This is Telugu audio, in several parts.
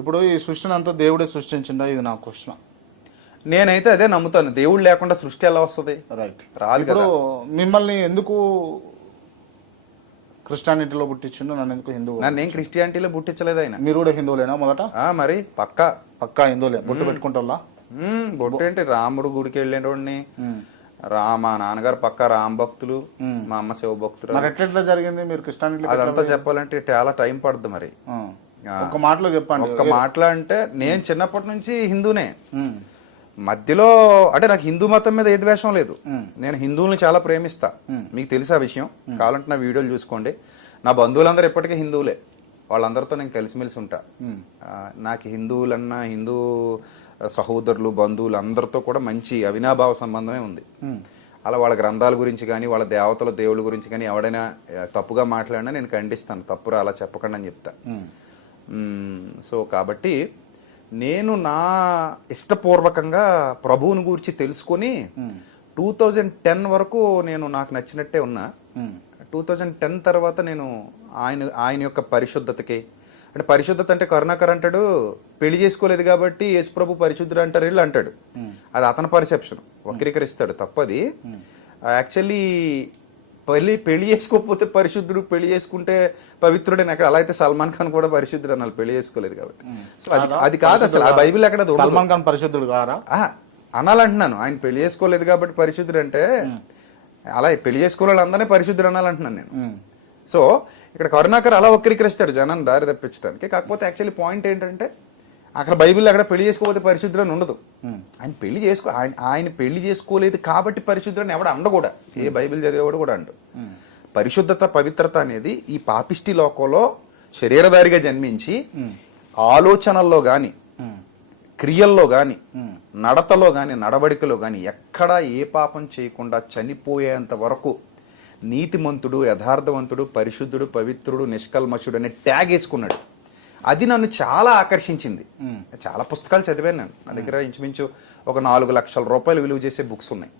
ఇప్పుడు ఈ సృష్టిని అంతా దేవుడే సృష్టించిండా, ఇది నా క్వశ్చన్. నేనైతే అదే నమ్ముతాను. దేవుడు లేకుండా సృష్టి ఎలా వస్తుంది? రైట్. రాదు ఇప్పుడు కదా. మిమ్మల్ని ఎందుకు క్రిస్టియానిటీలో పుట్టించిండు, నన్ను ఎందుకు హిందూ? నన్ను ఏం క్రిస్టియానిటీలో పుట్టించలేదు ఆయన. మీరు కూడా హిందువులేనా మొదట? మరి పక్కా పక్కా హిందువులే. బొట్టు పెట్టుకుంటా? బొట్టు ఏంటి, రాముడు గుడికి వెళ్ళేటోడిని. మా నాన్నగారు పక్కా రామ భక్తులు, మా అమ్మ శివ భక్తులు. మరి ఎట్లా జరిగింది మీరు క్రిస్టియానిటీ? అదంతా చెప్పాలంటే చాలా టైం పడుతుంది. మరి ఒక మాటలో చెప్పండి. ఒక్క మాటలో అంటే నేను చిన్నప్పటి నుంచి హిందూనే. మధ్యలో అంటే నాకు హిందూ మతం మీద ఏ ద్వేషం లేదు. నేను హిందువుల్ని చాలా ప్రేమిస్తా. మీకు తెలుసా విషయం? కావాలంటే నా వీడియోలు చూసుకోండి. నా బంధువులందరూ ఎప్పటికీ హిందువులే. వాళ్ళందరితో నేను కలిసిమెలిసి ఉంటా. నాకు హిందువులన్నా, హిందూ సహోదరులు, బంధువులు అందరితో కూడా మంచి అవినాభావ సంబంధమే ఉంది. అలా వాళ్ళ గ్రంథాల గురించి కానీ, వాళ్ళ దేవతల దేవుళ్ళ గురించి కానీ ఎవడైనా తప్పుగా మాట్లాడినా నేను ఖండిస్తాను. తప్పురా, అలా చెప్పకండి అని చెప్తా. సో కాబట్టి నేను నా ఇష్టపూర్వకంగా ప్రభువుని గురించి తెలుసుకొని 2010 వరకు నేను నాకు నచ్చినట్టే ఉన్నా. 2010 తర్వాత నేను ఆయన యొక్క పరిశుద్ధతకి, అంటే పరిశుద్ధత అంటే కరుణాకర్ అంటాడు పెళ్లి చేసుకోలేదు కాబట్టి యేసుప్రభు పరిశుద్ధుడు అంటారు వీళ్ళు అంటాడు. అది అతని పర్సెప్షన్, వక్రీకరిస్తాడు, తప్పది. యాక్చువల్లీ పెళ్లి చేసుకోకపోతే పరిశుద్ధుడు, పెళ్లి చేసుకుంటే పవిత్రుడని అక్కడ. అలా అయితే సల్మాన్ ఖాన్ కూడా పరిశుద్ధుడు అన్నారు, పెళ్లి చేసుకోలేదు కాబట్టి. సో అది కాదు అసలు. ఆ బైబిల్ ఎక్కడ సల్మాన్ ఖాన్ పరిశుద్ధుడు కారా అనాలంటున్నాను. ఆయన పెళ్లి చేసుకోలేదు కాబట్టి పరిశుద్ధుడు అంటే అలా పెళ్లి చేసుకోని వాళ్ళందరినీ పరిశుద్ధుడు అనాలంటున్నాను నేను. సో ఇక్కడ కరుణాకర్ అలా వక్రీకరిస్తాడు జనాన్ని దారి తప్పించడానికి. కాకపోతే యాక్చువల్లీ పాయింట్ ఏంటంటే అక్కడ బైబిల్ అక్కడ పెళ్లి చేసుకోకపోతే పరిశుద్ధుడు అని ఉండదు. ఆయన పెళ్లి చేసుకోలేదు కాబట్టి పరిశుద్ధుడు అని ఎవడ అండకూడా. ఏ బైబిల్ చదివేవాడు కూడా అండు. పరిశుద్ధత, పవిత్రత అనేది ఈ పాపిష్టి లోకంలో శరీరధారిగా జన్మించి ఆలోచనల్లో గాని, క్రియల్లో గాని, నడతలో గాని, నడవడికలో గాని ఎక్కడా ఏ పాపం చేయకుండా చనిపోయేంత వరకు నీతిమంతుడు, యథార్థవంతుడు, పరిశుద్ధుడు, పవిత్రుడు, నిష్కల్మషుడు అనే ట్యాగ్ వేసుకున్నాడు. అది నన్ను చాలా ఆకర్షించింది. చాలా పుస్తకాలు చదివాను నేను. నా దగ్గర ఇంచుమించు ఒక 4 లక్షల రూపాయలు విలువ చేసే బుక్స్ ఉన్నాయి.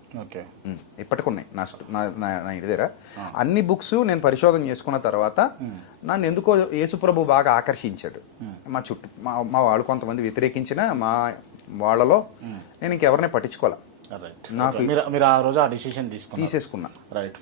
ఇప్పటికున్నాయి నా ఇంటి దగ్గర. అన్ని బుక్స్ నేను పరిశోధన చేసుకున్న తర్వాత నన్ను ఎందుకో యేసుప్రభు బాగా ఆకర్షించాడు. మా చుట్టూ మా వాళ్ళు కొంతమంది వ్యతిరేకించిన మా వాళ్ళలో నేను ఇంకెవరిని పట్టించుకోవాలి. నాకు మీరు ఆ రోజు ఆ డిసిషన్ తీసేసుకున్నా. రైట్.